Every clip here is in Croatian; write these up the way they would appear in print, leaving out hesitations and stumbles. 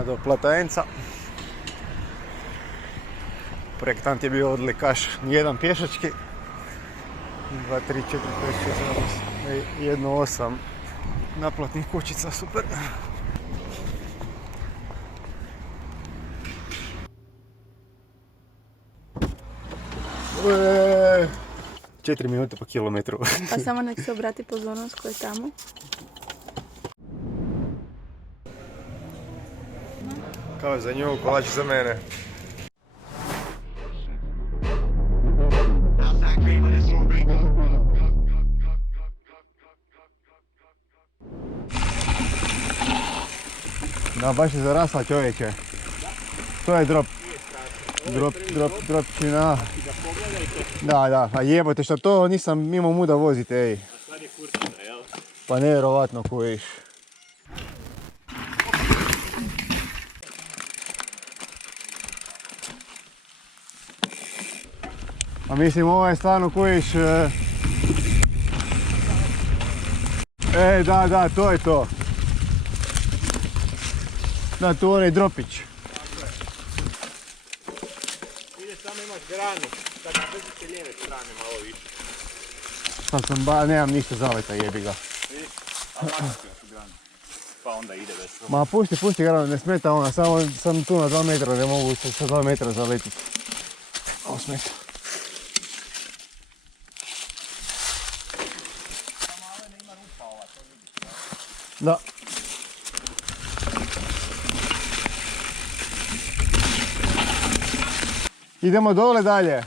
do Platajenca. Projektant je bio odlikaš, jedan pješački, 2, 3, 4, 5, 6, 7, 8, 8 naplatnih kućica, super. Ue, 4 minute po kilometru. Pa samo nek se obrati pozornost ko je tamo. Kao za nju, kolač za mene. Da, baš je zarasla, čovječe. To je drop. Dropčina. Da, a jebote što to nisam mimo muda vozite, ej. A sad je kurčina, jel? Pa nevjerovatno kojiš. A mislim, ovo je stvarno kojiš... Da, to je to. Da, tu onaj dropić. Ide samo imaš granu, tako držite lijeve strane malo više. Sad sam nemam ništa zaleta, jebi ga. A maknite još granu. Pa onda ide bez toga. Ma pusti granu, ne smeta ona, samo sam tu na 2 metra, ne mogu sa 2 metra zaletiti. Ovo smeta. Da. Idemo dole dalje.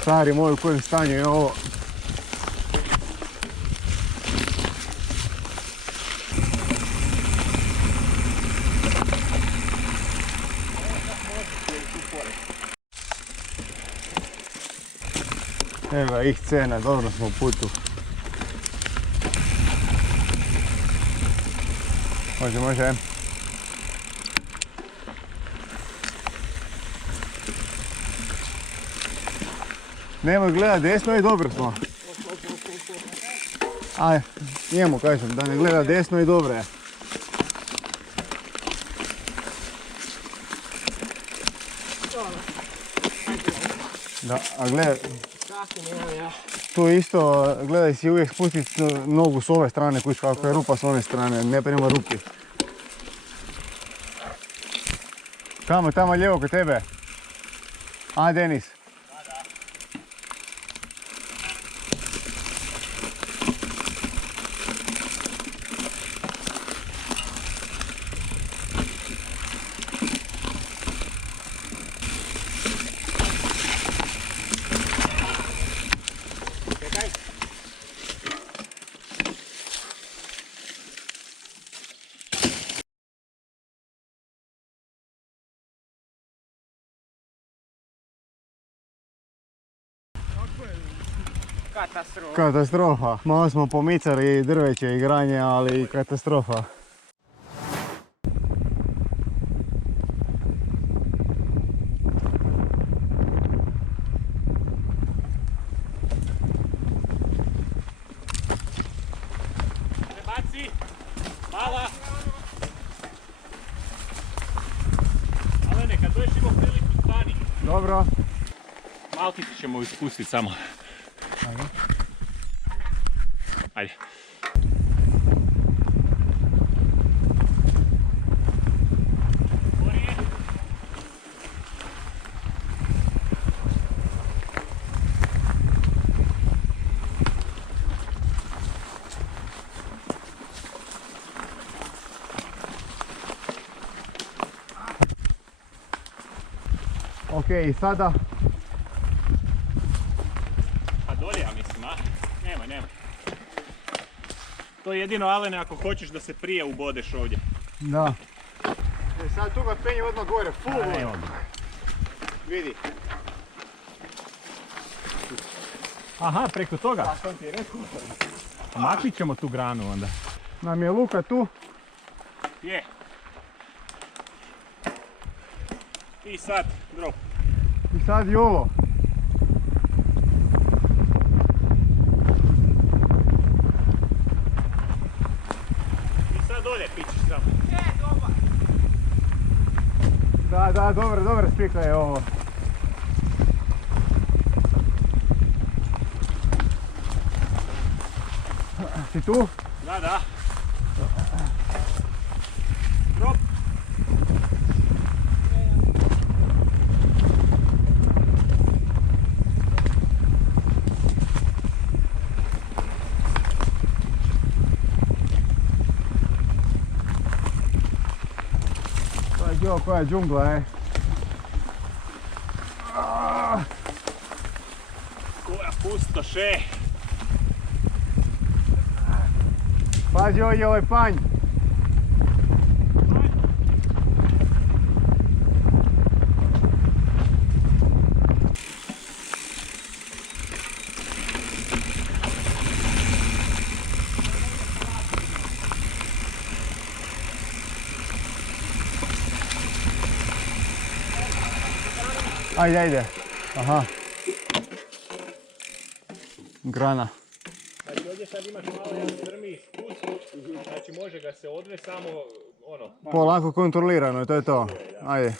Stari moj, u kojem stanju je ovo. Evo ih cena, dobro smo u putu. Može. Nemoj gledat desno i dobro smo. Aj, njemu kažem da ne gleda desno i dobro je. Da, a gledaj, tu isto, gledaj si uvijek spustiti nogu s ove strane, kuć kako je rupa s one strane, ne prema rupi. Kamo, tamo lijevo kod tebe? A, Denis? Da. Čekaj. Katastrofa. Malo smo pomicali drveće i granje, ali katastrofa. Prebaci. Mala. Ale kad budeš imao priliku stani. Dobro. Malkice ćemo ispustiti samo. Ajde. Ok, i sada? Pa dolje ja mislim, a? Nema. To je jedino, Alene, ako hoćeš da se prije ubodeš ovdje. Da. Sad tu ga penje odmah gore, full. Vidi. Aha, preko toga? Pa sam ti rekao. Maknit ćemo tu granu onda. Nam je Luka tu. Je. I sad drop. I sad i ovo. Da, dobro spika je ovo. Si tu? Da. Drop. Koja je džungla, Koja pustoše. Pazi, ovdje je ovaj panj. Ajde. Aha. Grana. Znači ovdje sad imaš malo jedan strmi spust, znači može ga se odve samo ono. Polako kontrolirano, to je to. Ajde.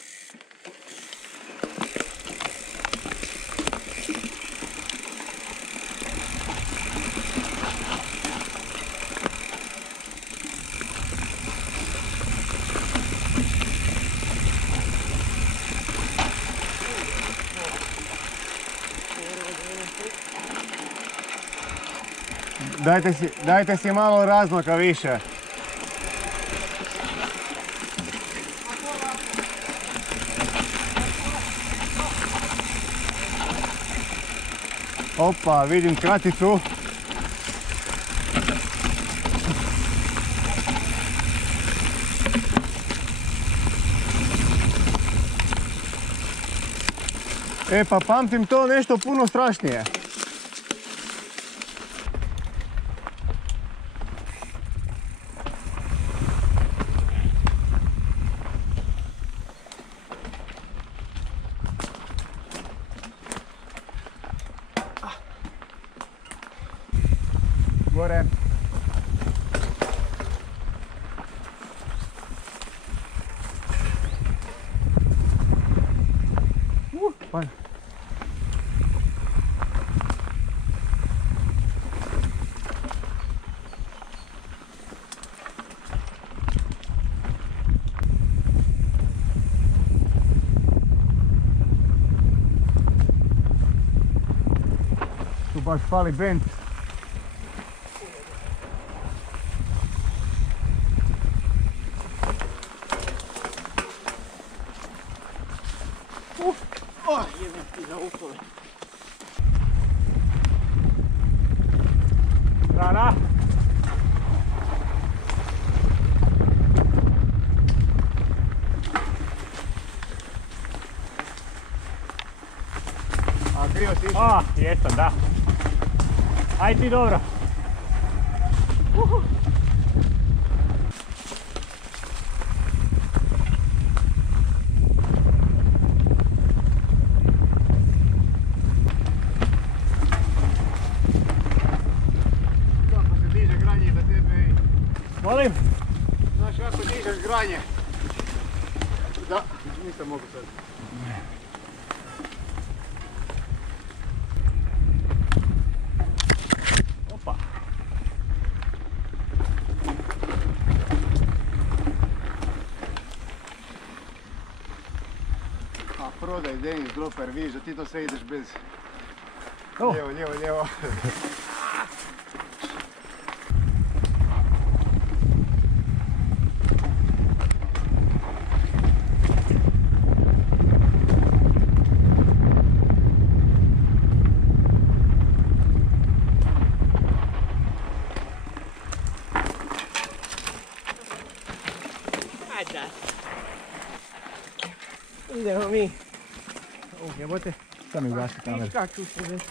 Dajte si malo razmaka više. Opa, vidim kraticu. Pa pamtim to nešto puno strašnije. Gore. Pa. Tu baš fali bend. Rana. A krivo si išao? Jesam, da. Aj ti dobro. Kako se diže granje za tebe? Molim? Znaš kako dižeš granje? Da, nisam mogu sad. Opa. A prodaj Denis Droper, vidiš da ti to sve ideš bez... Oh. Lijevo. Idemo mi. Jebote. Sam mi gaši kameru. Piškaču se već.